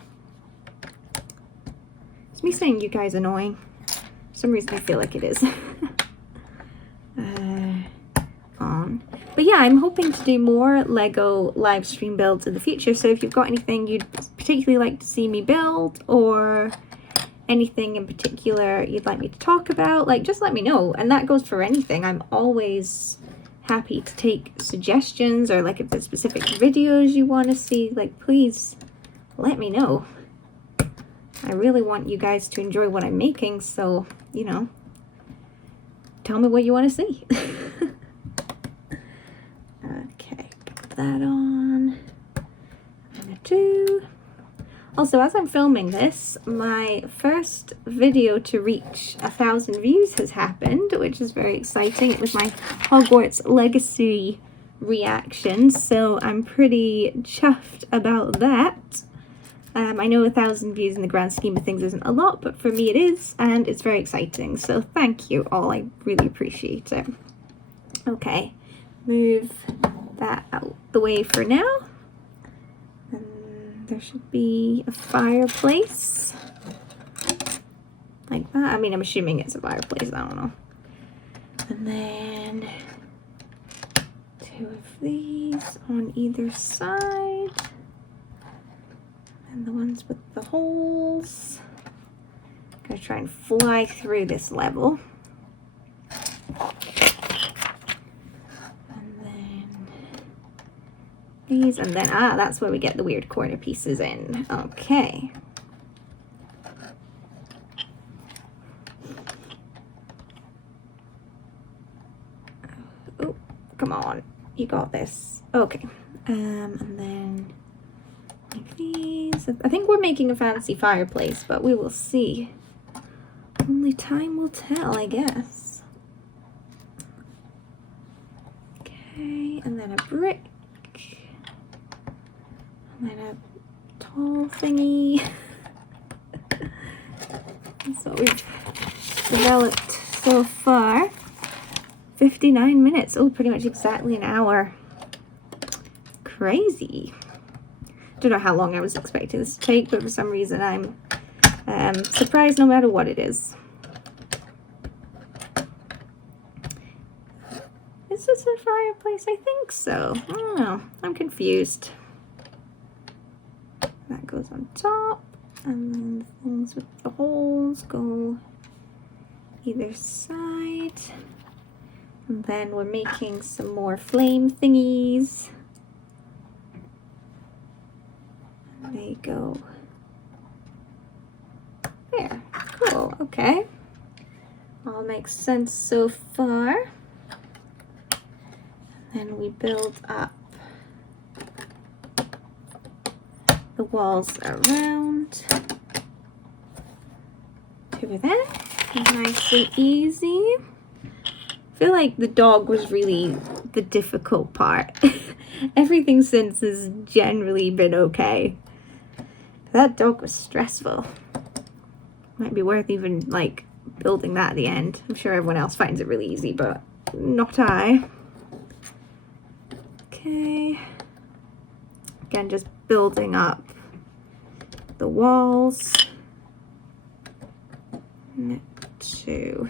Is me saying you guys annoying? For some reason I feel like it is. But yeah, I'm hoping to do more Lego live stream builds in the future, so if you've got anything you'd particularly like to see me build, or anything in particular you'd like me to talk about, like, just let me know. And that goes for anything. I'm always happy to take suggestions, or like if there's specific videos you want to see, like, please let me know. I really want you guys to enjoy what I'm making, so, you know, tell me what you want to see. Okay, put that on. And a 2. Also, as I'm filming this, my first video to reach 1,000 views has happened, which is very exciting. It was my Hogwarts Legacy reaction, so I'm pretty chuffed about that. I know 1,000 views in the grand scheme of things isn't a lot, but for me it is, and it's very exciting. So thank you all, I really appreciate it. Okay, move that out the way for now. And there should be a fireplace. Like that. I mean, I'm assuming it's a fireplace, I don't know. And then 2 of these on either side. And the ones with the holes. I'm gonna try and fly through this level. And then these, and then, that's where we get the weird corner pieces in. Okay. Oh, come on. You got this. Okay. And then like these. I think we're making a fancy fireplace, but we will see. Only time will tell, I guess. Okay, and then a brick. And then a tall thingy. That's what we've developed so far. 59 minutes. Oh, pretty much exactly an hour. Crazy. Don't know how long I was expecting this to take, but for some reason I'm surprised no matter what it is. Is this a fireplace? I think so. I don't know. I'm confused. That goes on top, and then the things with the holes go either side. And then we're making some more flame thingies. And they go there. Cool, okay. All makes sense so far. And then we build up the walls around over there. Nice and easy. I feel like the dog was really the difficult part. Everything since has generally been okay. That dog was stressful. Might be worth even like building that at the end. I'm sure everyone else finds it really easy, but not I. Okay. Again, just building up the walls. 2,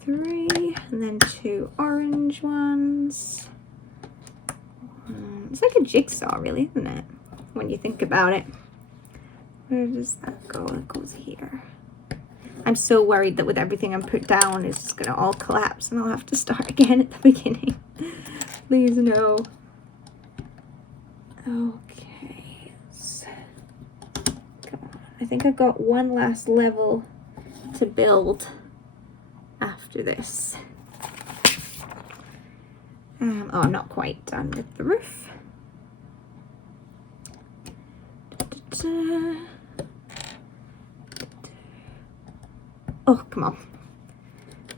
3, and then 2 orange ones. It's like a jigsaw, really, isn't it? When you think about it. Where does that go? It goes here. I'm so worried that with everything I'm put down, it's just gonna all collapse and I'll have to start again at the beginning. Please no. Okay. Come on. I think I've got one last level to build after this. Oh, I'm not quite done with the roof. Oh, come on.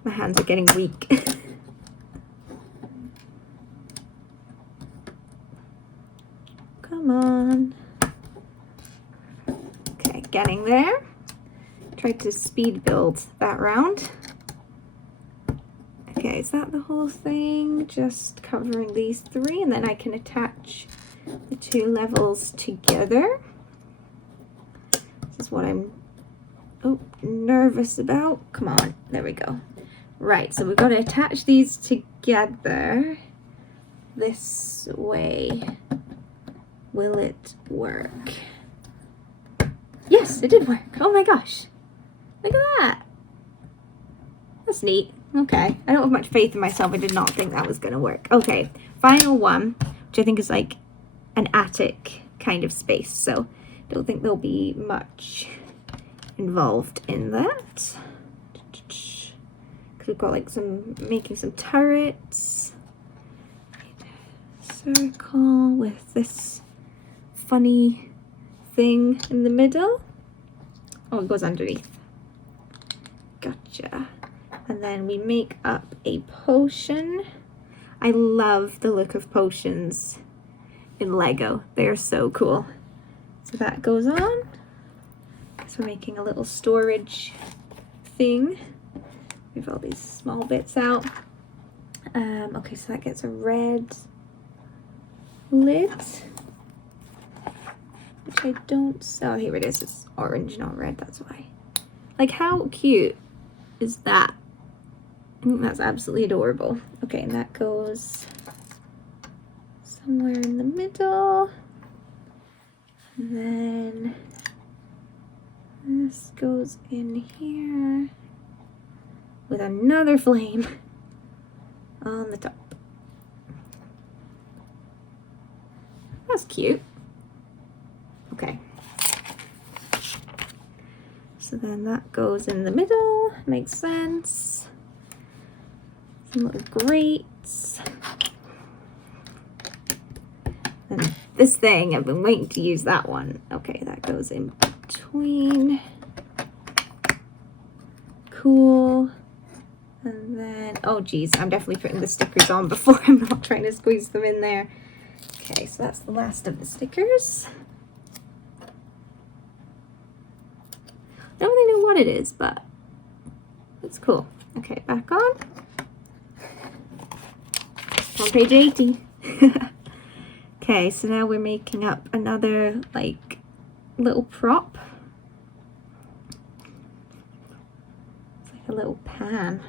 My hands are getting weak. Come on. Okay, getting there. Tried to speed build that round. Okay, is that the whole thing? Just covering these 3, and then I can attach the 2 levels together. This is what I'm nervous about. Come on, there we go. Right, so we've got to attach these together this way. Will it work? Yes, it did work. Oh my gosh. Look at that. That's neat. Okay. I don't have much faith in myself. I did not think that was going to work. Okay. Final one, which I think is like an attic kind of space. So don't think there'll be much involved in that. Because we've got like making some turrets. Circle with this funny thing in the middle. Oh, it goes underneath. Gotcha. And then we make up a potion. I love the look of potions in Lego. They are so cool. So that goes on. So we're making a little storage thing. Move all these small bits out. Okay, so that gets a red lid, which I don't, oh, here it is. It's orange, not red, that's why. Like, how cute is that? I think that's absolutely adorable. Okay, and that goes somewhere in the middle. And then this goes in here with another flame on the top. That's cute. Okay. So then that goes in the middle. Makes sense. Some little grates. And this thing, I've been waiting to use that one. Okay, that goes in between. Cool. And then, oh geez, I'm definitely putting the stickers on before I'm not trying to squeeze them in there. Okay, so that's the last of the stickers. I don't really know what it is, but it's cool. Okay, back on. On page 80. Okay, so now we're making up another, like, little prop. It's like a little pan.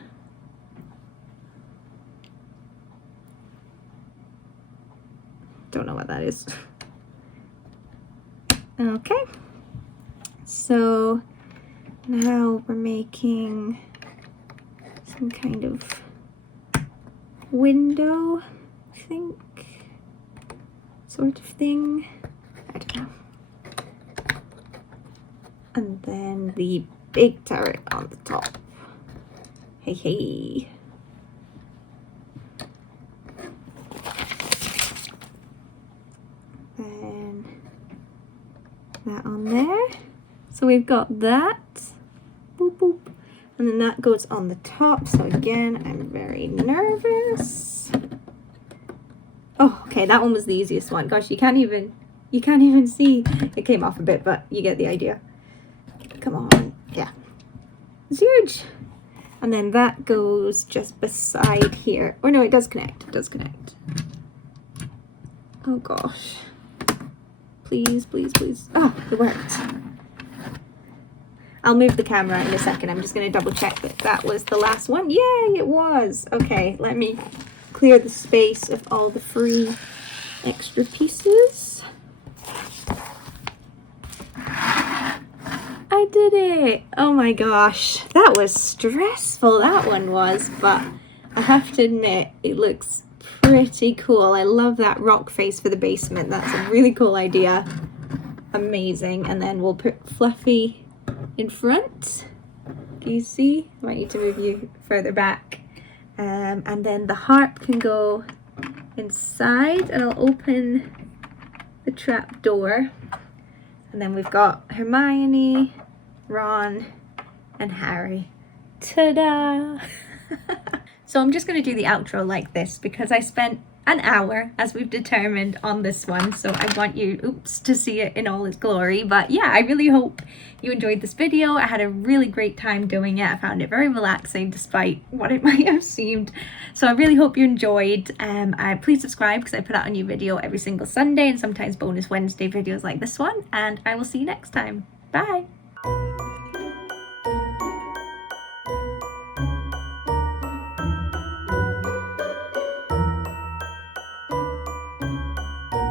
Don't know what that is. Okay, so now we're making some kind of window, I think, sort of thing. I don't know. And then the big turret on the top. Hey, hey. That on there. So we've got that. Boop, boop. And then that goes on the top. So again, I'm very nervous. Oh, okay, that one was the easiest one. Gosh, you can't even see. It came off a bit, but you get the idea. Come on. Yeah. It's huge. And then that goes just beside here. Or no, it does connect. It does connect. Oh gosh. Please, please, please. Oh, it worked. I'll move the camera in a second. I'm just going to double check that that was the last one. Yay, it was. Okay, let me clear the space of all the free extra pieces. I did it. Oh my gosh. That was stressful, that one was. But I have to admit, it looks pretty cool. I love that rock face for the basement. That's a really cool idea. Amazing. And then we'll put Fluffy in front. Can you see? I might need to move you further back. And then the harp can go inside, and I'll open the trap door. And then we've got Hermione, Ron, and Harry. Ta-da! So I'm just going to do the outro like this because I spent an hour, as we've determined, on this one. So I want you, to see it in all its glory. But yeah, I really hope you enjoyed this video. I had a really great time doing it. I found it very relaxing despite what it might have seemed. So I really hope you enjoyed. Please subscribe because I put out a new video every single Sunday and sometimes bonus Wednesday videos like this one. And I will see you next time. Bye!